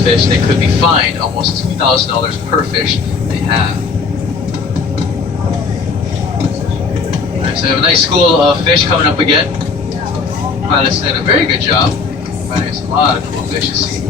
these fish, they could be fined almost $2,000 per fish they have. Alright, so we have a nice school of fish coming up again. Pilots did a very good job. Finding us a lot of cool fish to see.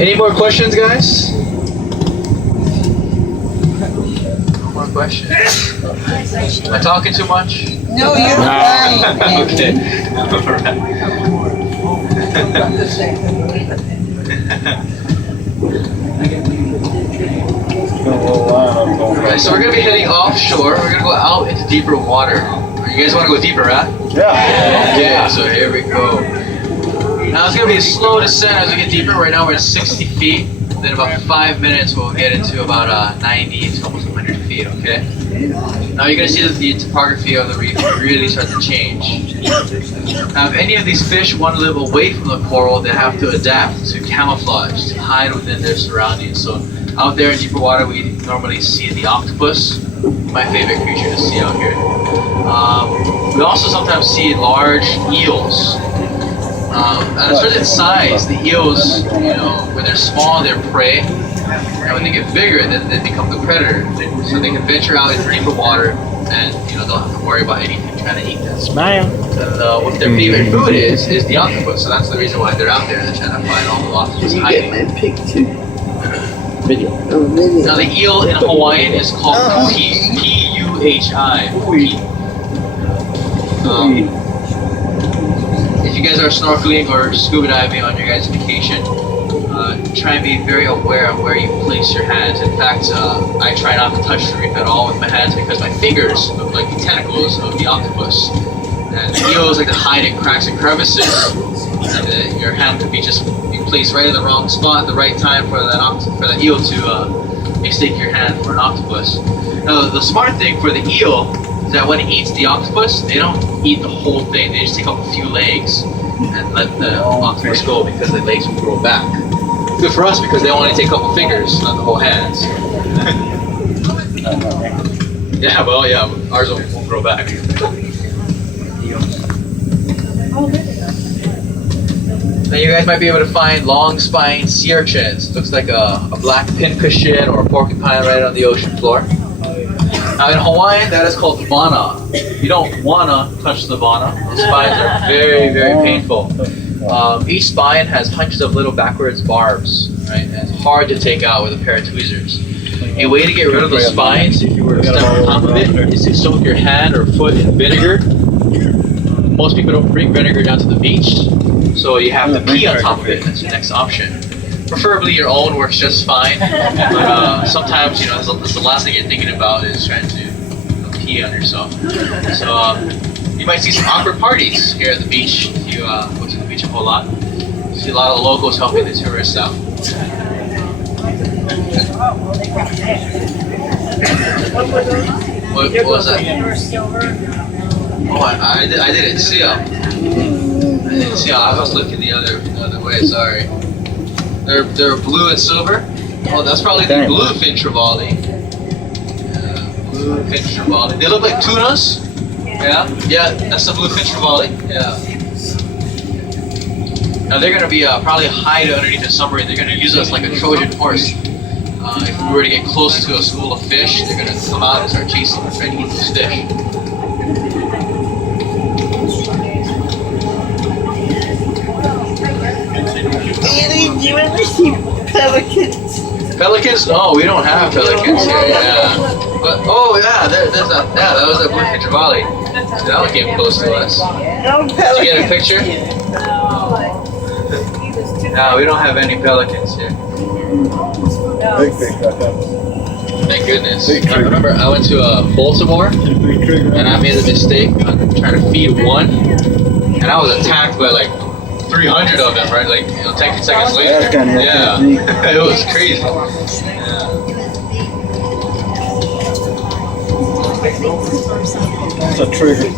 Any more questions, guys? No more questions. Am I talking too much? No, you're fine. Okay. Alright, so we're gonna be heading offshore. We're gonna go out into deeper water. You guys want to go deeper, right? Yeah. Okay, so here we go. Now it's gonna be a slow descent as we get deeper. Right now we're at 60 feet. Then about 5 minutes we'll get into about 90 to almost 100 feet. Okay. Now you're gonna see that the topography of the reef really start to change. Now, if any of these fish want to live away from the coral, they have to adapt to camouflage, to hide within their surroundings. So out there in deeper water, we normally see the octopus, my favorite creature to see out here. We also sometimes see large eels. At a certain size, the eels, when they're small, they're prey. And when they get bigger, then they become the predator. So they can venture out into deeper water and don't have to worry about anything trying to eat them. Smile. And what their favorite food is the octopus. So that's the reason why they're out there. They're trying to find all the octopus hiding. Get my picture. Video. Oh, video. Now the eel in Hawaiian is called puhi. P-U-H-I. Puhi. If you guys are snorkeling or scuba diving on your guys' vacation, try and be very aware of where you place your hands. In fact, I try not to touch the reef at all with my hands because my fingers look like the tentacles of the octopus. And the eels like to hide in cracks and crevices. And your hand could be placed right in the wrong spot at the right time for the eel to mistake your hand for an octopus. Now, the smart thing for the eel is that when it eats the octopus, they don't eat the whole thing. They just take up a few legs and let the octopus go because the legs will grow back. Good for us because they only take a couple fingers, not the whole hands. Yeah, well, yeah, ours won't grow back. Now you guys might be able to find long-spined sea urchins. Looks like a black pincushion or a porcupine right on the ocean floor. Now in Hawaiian, that is called vana. You don't wanna touch the vana. The spines are very, very painful. Each spine has hundreds of little backwards barbs, right? And it's hard to take out with a pair of tweezers. A way to get rid of the spines, if you were to step on top of it, is to soak your hand or foot in vinegar. Most people don't bring vinegar down to the beach, so you have to pee on top of it. That's your next option. Preferably your own works just fine, but sometimes that's the last thing you're thinking about is trying to pee on yourself. So you might see some awkward parties here at the beach if you go to the beach a whole lot. You see a lot of the locals helping the tourists out. What was that? Oh, I didn't see them. I didn't see them. I was looking the other way. Sorry. They're blue and silver. Oh, that's probably the bluefin trevally. Yeah, bluefin trevally. They look like tunas. Yeah, that's the bluefin trevally. Yeah. Now they're gonna be probably hide underneath the submarine. They're gonna use us like a Trojan horse. If we were to get close to a school of fish, they're gonna come out and start chasing and trying to eat those fish. Andy, do you ever see pelicans? Pelicans? No, we don't have pelicans here. Yeah. But that was a bluefin trevally. So that one came close to us. No pelicans. Did you get a picture? No, we don't have any pelicans here. Thank goodness. I remember I went to Baltimore and I made a mistake on trying to feed one, and I was attacked by like 300 of them, right? Like 10 seconds later. Yeah, it was crazy. Yeah. That's a trigger.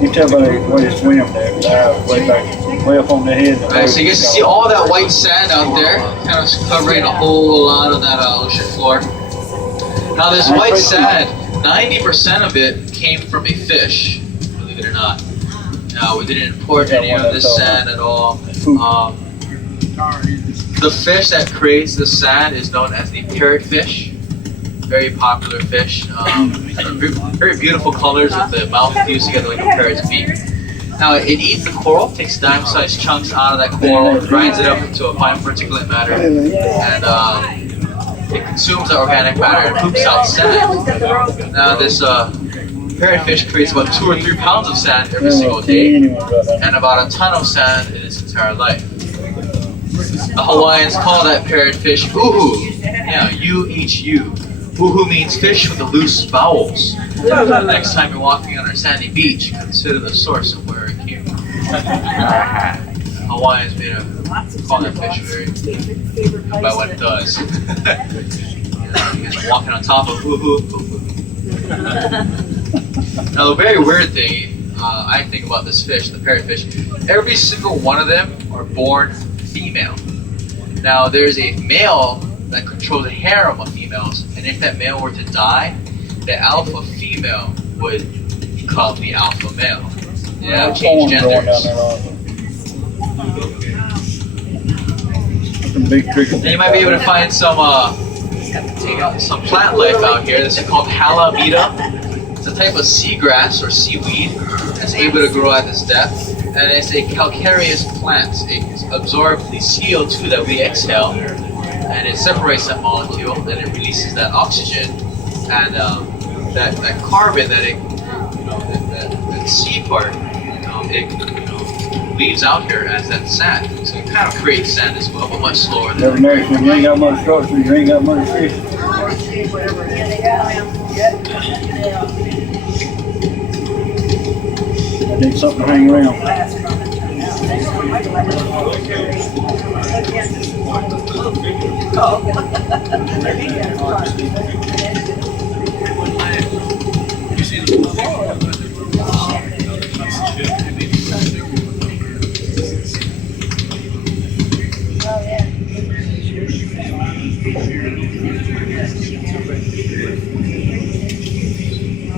You tell by the way they swim there, way back, way up on the head. Alright, so you guys can see all that white sand out there, kind of covering a whole lot of that ocean floor. Now this white sand, 90% of it came from a fish, believe it or not. Now we didn't import any of this sand at all. The fish that creates the sand is known as the parrotfish. Very popular fish. Very beautiful colors with the mouth fused together like a parrot's beak. Now it eats the coral, takes dime-sized chunks out of that coral, grinds it up into a fine particulate matter, and it consumes the organic matter and poops out sand. Now this parrotfish creates about 2 or 3 pounds of sand every single day, and about a ton of sand in its entire life. The Hawaiians call that parrotfish uhu. Yeah, U-H-U. Uhu means fish with the loose bowels. The next time you're walking on a sandy beach, consider the source of where it came from. Hawaiians made a call that fish very by what it does. You're walking on top of uhu. Now the very weird thing I think about this fish, the parrotfish, every single one of them are born female. Now there's a male that controls a harem of females, and if that male were to die, the alpha female would become the alpha male. Yeah, change genders. And you might be able to find some plant life out here. This is called halamita. It's a type of seagrass or seaweed that's able to grow at this depth. And it's a calcareous plant. It absorbs the CO2 that we exhale, and it separates that molecule, and it releases that oxygen, and that carbon that that C part, it leaves out here as that sand. So it kind of creates sand as well, but much slower than. Never noticed when you ain't got much structure, you ain't got much fish. I need something to hang around.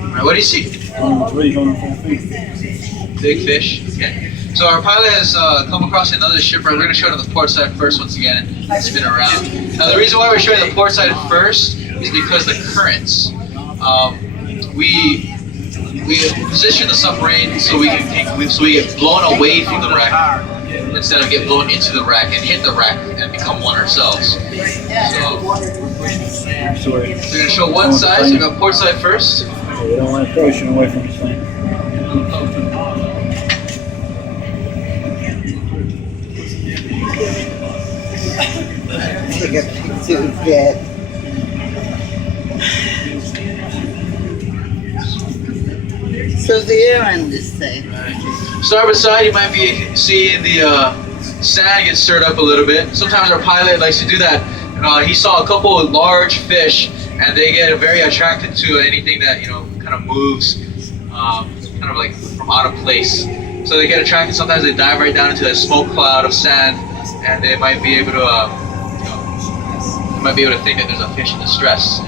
Alright, what do you see? 300 feet. Big fish. Okay. So our pilot has come across another shipwreck. We're going to show it on the port side first once again and spin around. Now the reason why we're showing the port side first is because the currents. We position the submarine so we get blown away from the wreck instead of get blown into the wreck and hit the wreck and become one ourselves. So we're going to show one side. So we got port side first. We don't want to push him away from the thing. Take a picture of that. So they're on this thing. Starboard side, you might be seeing the sand get stirred up a little bit. Sometimes our pilot likes to do that. He saw a couple of large fish, and they get very attracted to anything that kind of moves, kind of like from out of place. So they get attracted. Sometimes they dive right down into a smoke cloud of sand, and they might be able to, think that there's a fish in distress.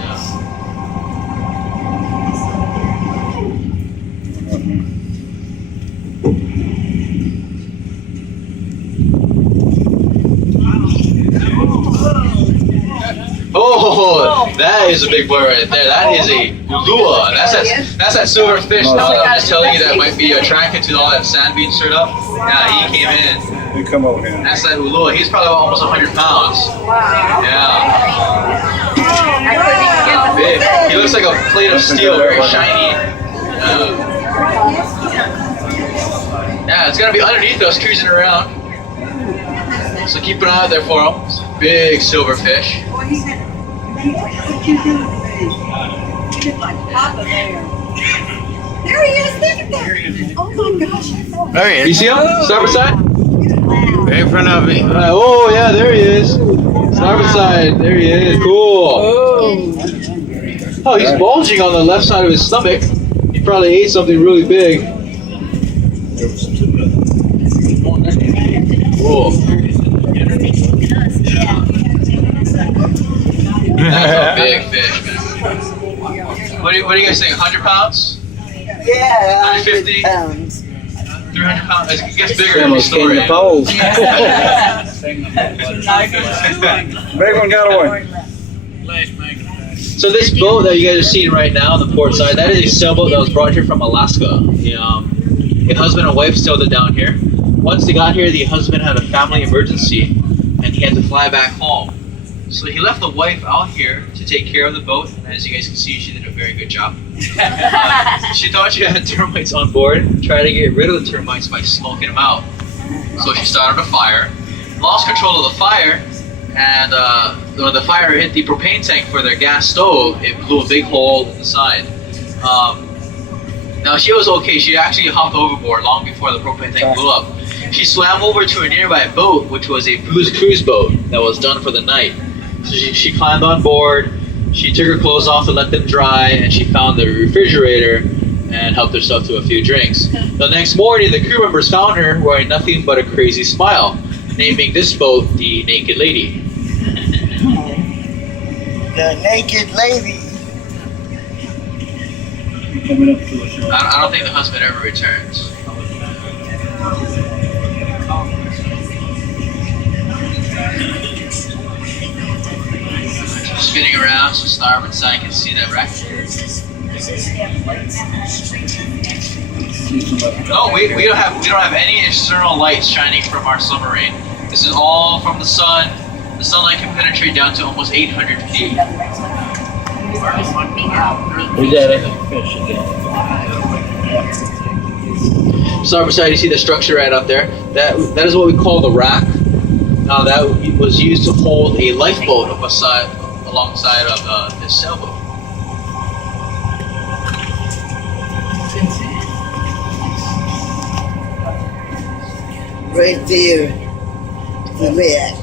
Oh, that is a big boy right there. That is a lua. That's that silver fish. Now that I'm just telling you that might be attracted to all that sand being stirred up. Yeah, he came in. You come over here. That's that ulua. He's probably almost 100 pounds. Wow. Yeah. Big. He looks like a plate of steel, very shiny. Yeah, it's gonna be underneath us, cruising around. So keep an eye out there for him. It's a big silver fish. There he is, look at that. Oh my gosh. There he is. You see him? Starboard side? Right in front of me. Oh yeah, there he is. Starboard side, there he is. Cool. Oh, he's bulging on the left side of his stomach. He probably ate something really big. Whoa. That's a big fish, man. What do you guys think? 100 pounds? Yeah, 150? 100 pounds. 300 pounds? It gets bigger every story. Big one got away. So this boat that you guys are seeing right now on the port side, that is a sailboat that was brought here from Alaska. The husband and wife sailed it down here. Once they got here, the husband had a family emergency and he had to fly back home. So he left the wife out here to take care of the boat. And as you guys can see, she did a very good job. She thought she had termites on board, tried to get rid of the termites by smoking them out. So she started a fire, lost control of the fire, and when the fire hit the propane tank for their gas stove, it blew a big hole in the side. Now she was okay. She actually hopped overboard long before the propane tank blew up. She swam over to a nearby boat, which was a cruise boat that was done for the night. So she climbed on board, she took her clothes off to let them dry, and she found the refrigerator and helped herself to a few drinks. The next morning, the crew members found her wearing nothing but a crazy smile, naming this boat the Naked Lady. The Naked Lady. I don't think the husband ever returns. Spinning around so starboard side can see that wreck. No, we don't have any external lights shining from our submarine. This is all from the sun. The sunlight can penetrate down to almost 800 feet. Starboard side, you see the structure right up there. That is what we call the rack. Now that was used to hold a lifeboat alongside of this sailboat. Right there. The wreck.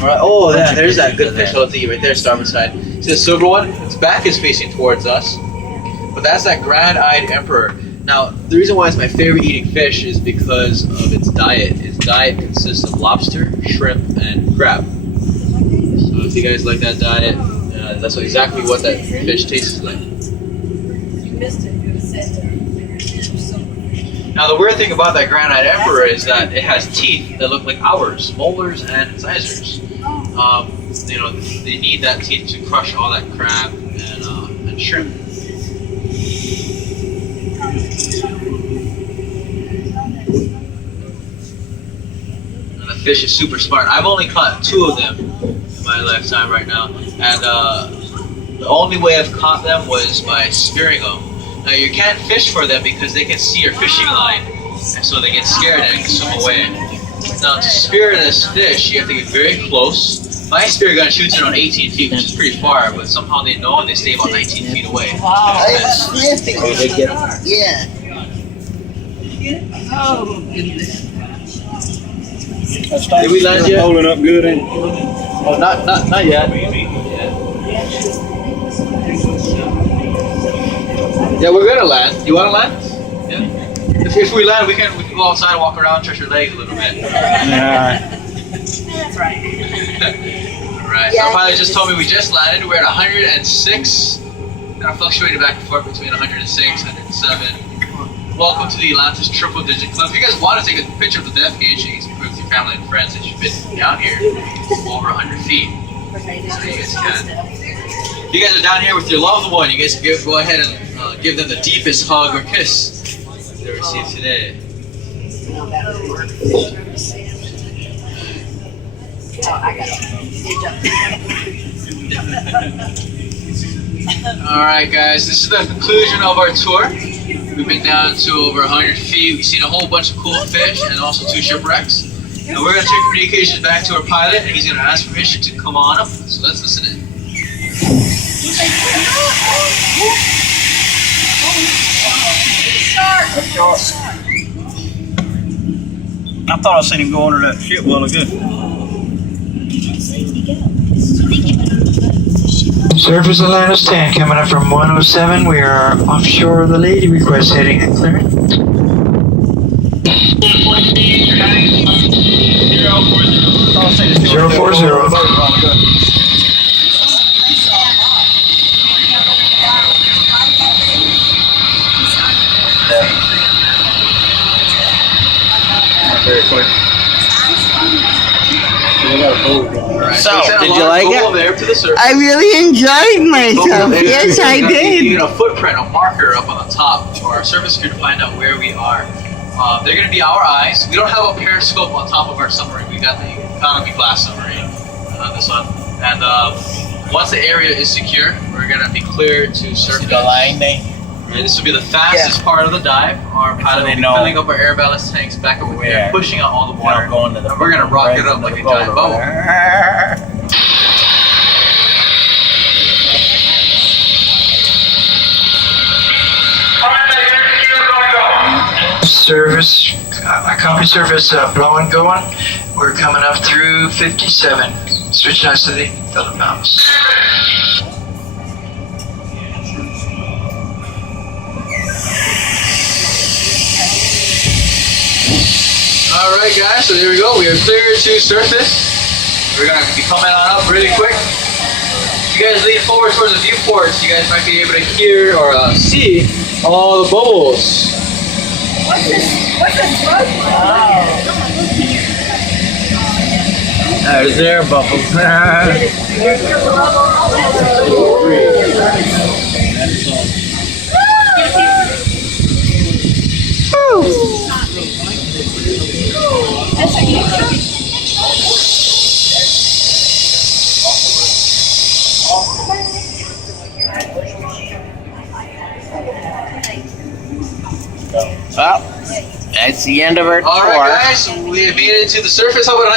Alright, oh yeah, there's that good fish I'll eat right there, starboard side. See the silver one? Its back is facing towards us. But that's that grand-eyed emperor. Now, the reason why it's my favorite eating fish is because of its diet. Its diet consists of lobster, shrimp, and crab. So if you guys like that diet, that's exactly what that fish tastes like. Now the weird thing about that grand-eyed emperor is that it has teeth that look like ours, molars and incisors. They need that teeth to crush all that crab and shrimp. And the fish is super smart. I've only caught 2 of them in my lifetime right now, and the only way I've caught them was by spearing them. Now you can't fish for them because they can see your fishing line, and so they get scared and can swim away. Now to spear this fish, you have to get very close. My spear gun shoots it on 18 feet, which is pretty far, but somehow they know and they stay about 19 feet away. I'm sniffing. Yeah. Oh, goodness. Did we land yet? Holding up good, ain't it? Oh, not yet. Yeah, we're gonna land. You wanna land? Yeah. If we land, we can go outside and walk around, stretch your legs a little bit. Yeah. That's right. Alright, so pilot just told me we just landed. We're at 106. Kind of fluctuating back and forth between 106, 107. Welcome to the Atlantis Triple Digit Club. If you guys want to take a picture of the depth gauge, you can prove with your family and friends that you've been down here over 100 feet. So you guys can. If you guys are down here with your loved one, you guys can go ahead and give them the deepest hug or kiss they received today. Alright guys, this is the conclusion of our tour. We've been down to over 100 feet. We've seen a whole bunch of cool fish and also 2 shipwrecks. And we're going to take communications back to our pilot and he's going to ask permission to come on up. So let's listen in. I thought I seen him go under that ship a while ago. Surface Atlantis 10 coming up from 107. We are offshore of the Lady. Request heading and clearing. 040. Very quick. Alright, So, we sent a did you large like bubble it? of air to the surface. I really enjoyed myself. Bubble of air. Yes, I You're gonna see did. a footprint, a marker up on the top for our surface crew to find out where we are. They're going to be our eyes. We don't have a periscope on top of our submarine. We got the economy class submarine on this one. And once the area is secure, we're going to be cleared to surface. line there? Right, this will be the fastest part of the dive. Our pilot will be filling up our air ballast tanks back over here, pushing out all the water. And we're going to rock it up like a giant bubble. Service, copy service, blowing going. We're coming up through 57. Switch eyes to the Phillip Mountains. Alright guys, so there we go. We are clear to surface. We're going to be coming on up really quick. If you guys lean forward towards the viewports, you guys might be able to hear or see all the bubbles. What's this rug? There's air bubbles. Well, that's the end of our tour. Alright guys, we have made it to the surface. How about